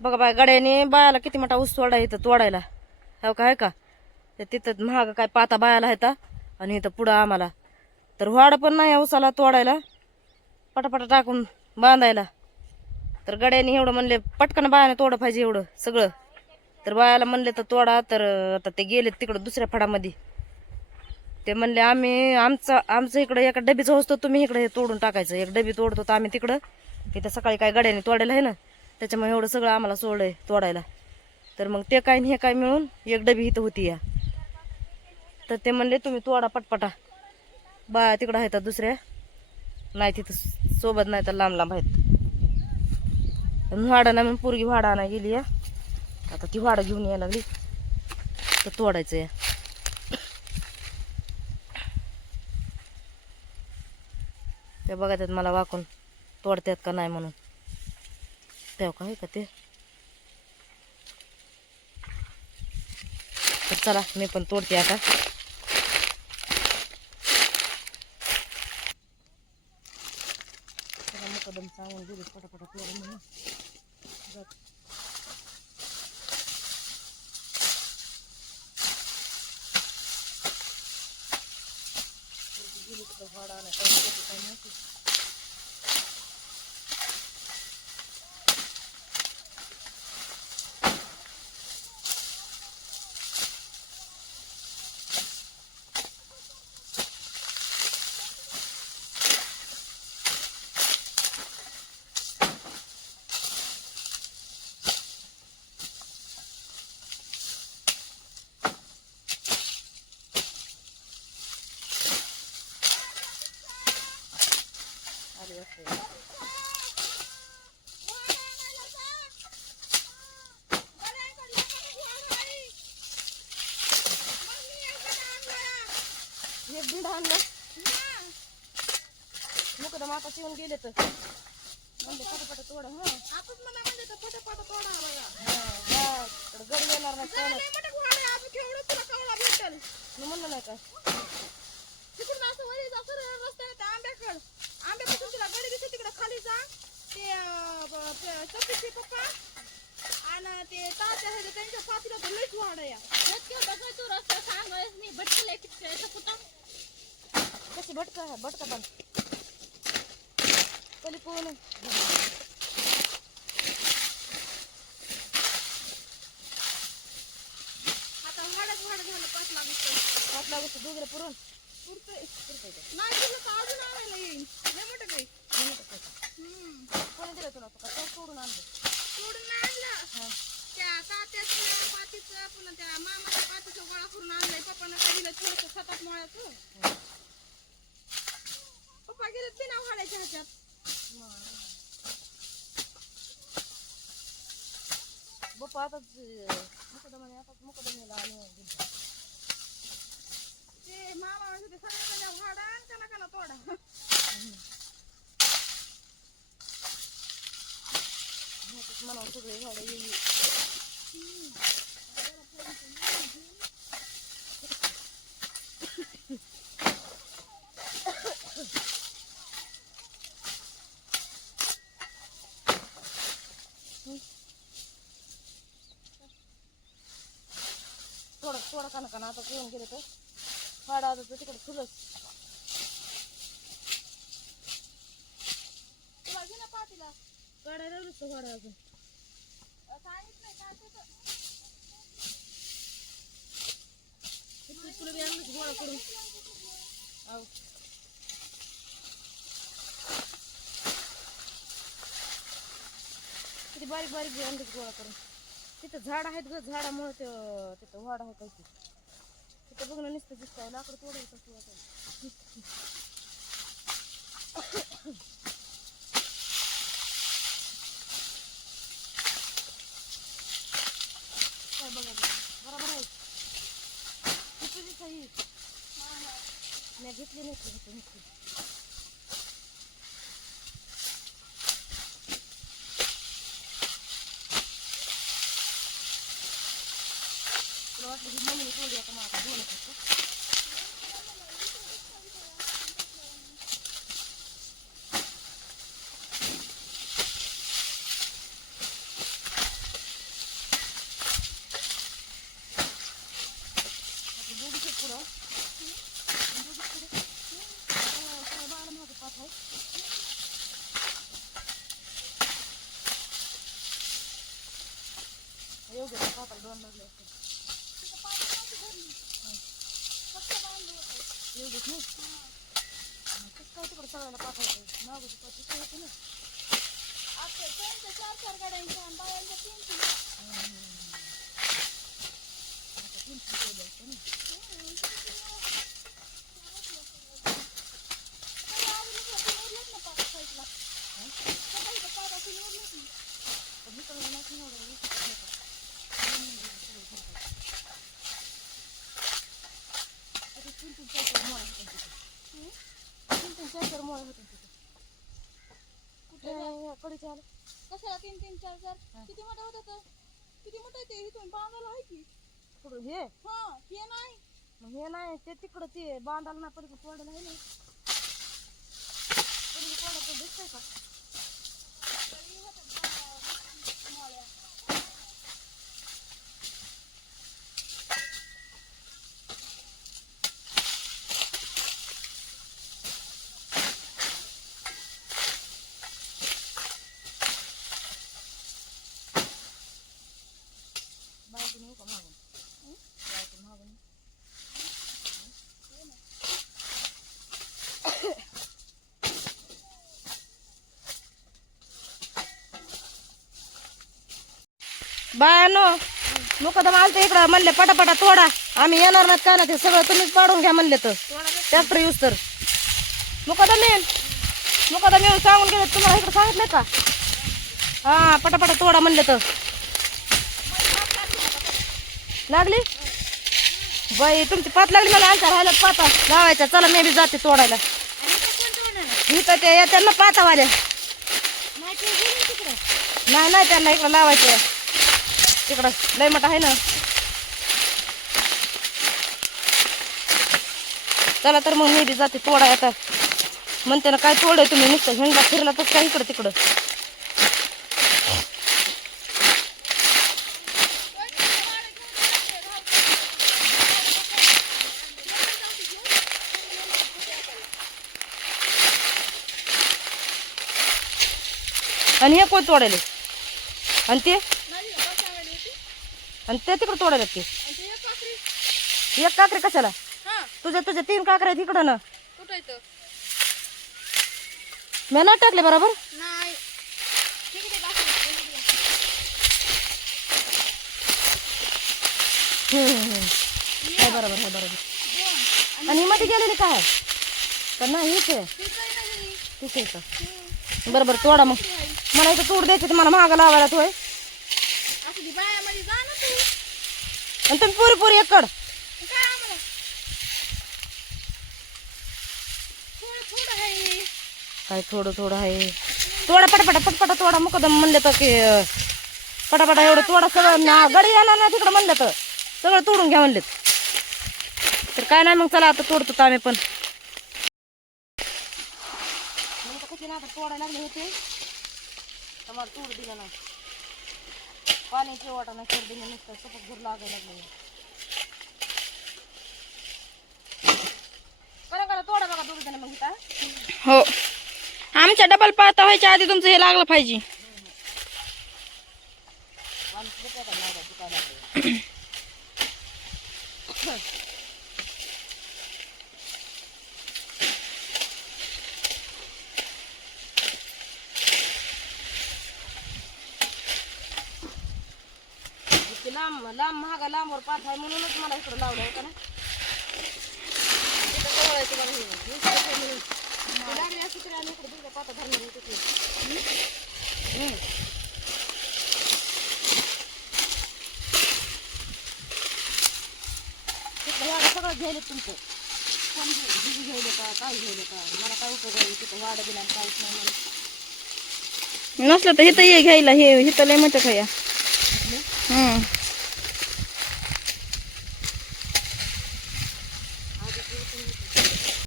बघा बाय गड्याने बायाला किती मोठा ऊस तोडा इथं तोडायला हो का आहे का ते तिथं महाग काय पाता बायाला आहेत आणि इथं पुढं आम्हाला तर वाड पण नाही ऊसाला तोडायला पटापटा टाकून बांधायला तर गड्याने एवढं म्हणले पटकन बायाने तोडं पाहिजे एवढं सगळं तर बायाला म्हणले तर तोडा तर आता ते गेले तिकडं दुसऱ्या फडामध्ये ते म्हणले आमचं इकडं एका डबीचं असतो तुम्ही इकडे हे तोडून टाकायचं एक डबी तोडतो तर आम्ही तिकडं इथं सकाळी काय गड्याने तोडायला आहे ना त्याच्यामुळे एवढं सगळं आम्हाला सोडलंय तोडायला तर मग ते काय आणि हे काय मिळून एक डबी इथं होती या तर ते म्हणले तुम्ही तोडा पटपटा बाया तिकडं आहेत दुसऱ्या नाही तिथं सोबत नाही तर लांब लांब आहेत वाडा ना मग पोरगी वाडा आणा गेली या आता ती वाडा घेऊन यायला लागली तर तोडायचं या ते बघतात मला वाकून तोडतात का नाही म्हणून तेव्हा काय का ते तर चला मी पण तोडते आता मुकदम सांगून गेली पटापटा तोड म्हणून गेली तिथं वाडा नाही काय माहिती आली वाटतं एक दीड आणलं मुकदम आता येऊन गेले तर म्हणजे पटापटा तोडा हा आपण मला म्हणजे पटापटा तोडा बघा गड येणार नाही काय मी म्हणलं नाही का तिकडून असं वरी जा सरळ रस्त्याने आंब्याकड आंब्यापासून तिला गडी दिसते तिकडे खाली जा ते चपीचे पप्पा आणि ते तात्या आहे त्यांच्या पातीला तर लईच वाढ या बघा तू रस्ता सांगायच मी भटकले तिकडे कुठं कशी भटका आहे भटका पण कधी कोण आता वाढत झालं 5 लाख दोघीला पुरून पुरतंय नाही तुला तर अजून आणायला येईल नाही मोठं काही कोणी दिलं तुला का तोडून आणलं तोडून नाही आणलं त्या तात्याचं पातीचं पुन्हा त्या मामाच्या पातीचं गोळा करून आणलंय पप्पानं काय दिलं थोडंसं 7-8 मुळ्याचं पप्पा गेले बिना वाढायच्या ह्याच्यात बाप्पा आताच मुकदमेला आणि ते मामा म्हणते सगळ्यांना वाडा आणि त्यांना तोडा म्हणून सगळे झाडं येईल थोडं का आता येऊन गेले तर वाडा आता तिकडे फुलच तुला घे ना पातीला काढायला नुसतं वाडा अजून तुला बी आणलं गोळा करून किती बारीक बारीक बी आणलं गोळा करून तिथं झाड आहेत ग झाडामुळे तिथं वाडा होता तिथं बघणं नुसतं दिसतंय लाकडं तोडायचं काय बघा बरोबर आहे किती दिवस आहे मी घेतली नाही तुला वाटलं की मम्मीने तोडली आता मग आता बोलत होतो योग्य पाताला दोन लागले असते एवढीच नाही कसं काय तिकडे सगळ्याला पाठवायचं मागूची पाठी होती ना चार गाड्यांच्या आणि बायांच्या तीन कशाला 3-3 4-4 किती मोठा होता तर किती मोठा ते इथून बांधायला आहे की पुढं हे हे नाही मग हे नाही ते तिकडं ते बांधायला नाही पडलं तोडायला आहे ना तोडायचं दिसतंय का बायको नेऊ का मागून बायको मागून बायानो मुकदम आलते इकडं म्हणले पटापटा तोडा आम्ही येणार नाहीत काय ना ते सगळं तुम्हीच पाडून घ्या म्हणले तर ट्रॅक्टर यूज तर मुकदम येऊन सांगून गेले तुम्हाला इकडे सांगितलं का हा पटापटा तोडा म्हणले तर लागली बाई तुमची पात लागली मला आमच्या राहिला पाता लावायच्या चला मी बी जाते तोडायला इथं ते त्यांना पातावाल्या नाही त्यांना इकडं लावायचं तिकडं लय मोठा आहे ना चला तर मग मी बी जाते तोडाय आता म्हणते ना काय तोडाय तुम्ही नुसतं झेंडा फिरला तर काय इकडं तिकडं आणि हे कोण तोडायले आणि ते तिकडं तोडायला ते एक काकरी कशाला तुझ्या 3 काकऱ्या आहेत इकडं ना मी नाही टाकले बरोबर आहे बरोबर आणि मध्ये गेलेली काय तर नाही इथे तिथे बरोबर तोडा मग मला इथं तोड द्यायचं मला महाग लावायला तोय आणि तुम्ही पुरी एकड काय थोडं आहे तोडा पटपटा तोडा मुकदम म्हणलं तर की पटापटा एवढं तोडा सगळं गडी येणार ना तिकडं म्हणलं तर सगळं तोडून घ्या म्हणलेत तर काय नाही मग चला आता तोडतो आम्ही पण तोडायला लागले होते तुम्हाला तोड दिलं ना पाण्याची वाटा नाही सोड दिलं नसतं सपक घर लागायला लागले करा तोडा बघा दूर दिलं मग इथं हो आमच्या डबल पाता व्हायच्या आधी तुमचं हे लागलं पाहिजे लांब महागा लांबवर पाठ आहे म्हणूनच मला इकडं लावलं होतं ना पाता सगळं घ्यायला तुमचं घ्यायला का काय घ्यायला का मला काय उपयोग आहे तिथं वाडा दिला काहीच नाही नसलं तर इथं ये घ्यायला हे इथं लय म्हणतात